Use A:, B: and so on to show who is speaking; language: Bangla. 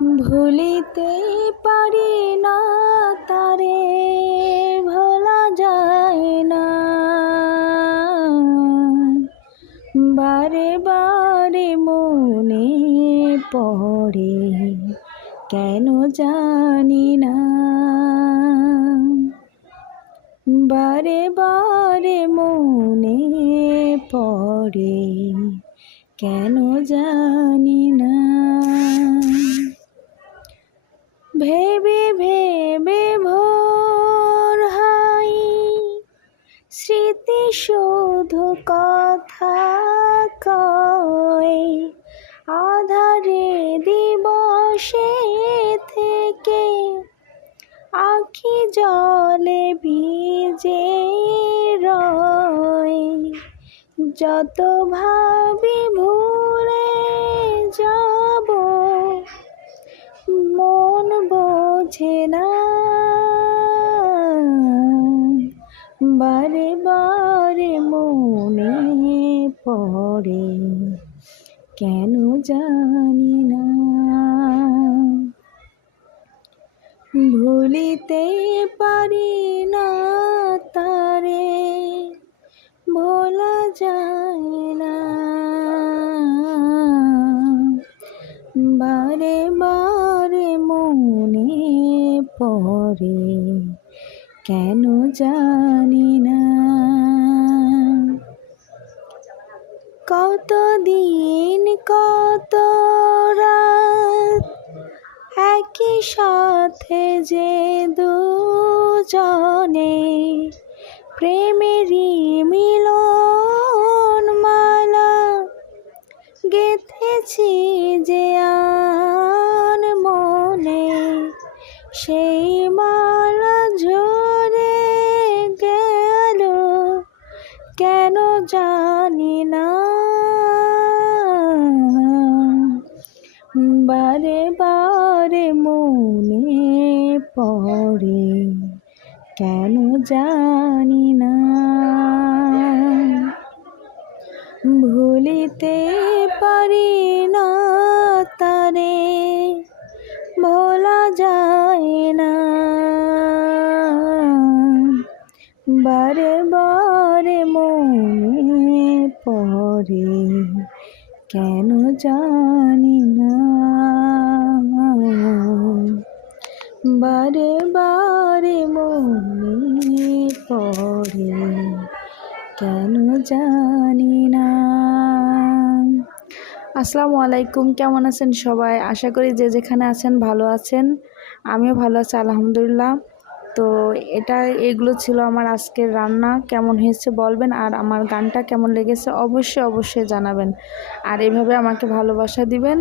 A: ভুলিতে পারি না, তারে ভোলা যায় না। বারে বারে মনে পড়ে, কেন জানি না। বারে বারে মনে পড়ে, কেন জানি না। ভেবে ভেবে ভোর হাই। স্মৃতি শুধু কথা কয়। আধারে দিবসে থেকে আখি জলে ভিজে রয়। যত ভাবি ভুলে যাব বোঝে না। বারে বারে মনে পড়ে, কেন জানি না। ভুলিতে পারি না তারে, ভোলা যায় না। পড়ে কেন জানি না। কত দিন কত রাত একই সাথে যে দুজনে প্রেমেরই মিলন মালা গেথেছি সেই মালা ঝরে গেল, কেন জানি না। বারে বারে মনে পড়ে, কেন জানি না। ভুলিতে পারি না তারে বারে বারে মনে পড়ে, কেন জানি না। বারে বারে মনে পড়ে, কেন জানি না। আসসালামু আলাইকুম, কেমন আছেন সবাই? আশা করি যে যেখানে আছেন ভালো আছেন। আমিও ভালো আছি, আলহামদুলিল্লাহ। তো এটা, এগুলো ছিল আমার আজকের রান্না। কেমন হয়েছে বলবেন? আর আমার গানটা কেমন লেগেছে? অবশ্যই অবশ্যই জানাবেন। আর এভাবে আমাকে ভালোবাসা দিবেন।